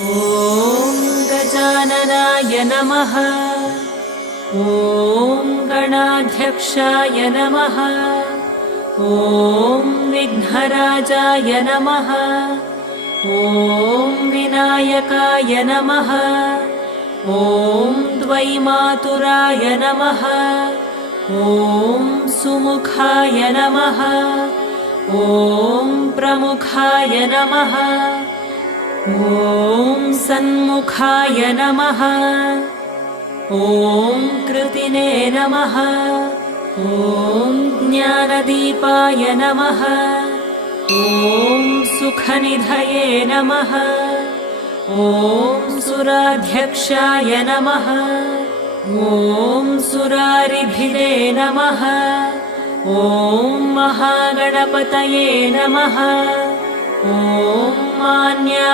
ॐ गजाननाय नमः। ॐ गणाध्यक्षाय नमः। ॐ विघ्नराजाय नमः। ॐ विनायकाय नमः। ॐ द्वैमातुराय नमः। ॐ सुमुखाय नमः। ॐ प्रमुखाय नमः। ॐ सन्मुखाय नमः। ॐ कृतिने नमः। ॐ ज्ञानदीपाय नमः। ॐ सुखनिधये नमः। ॐ सुराध्यक्षाय नमः। ॐ सुरारिभिदे नमः। ॐ महागणपतये नमः। ॐ मान्या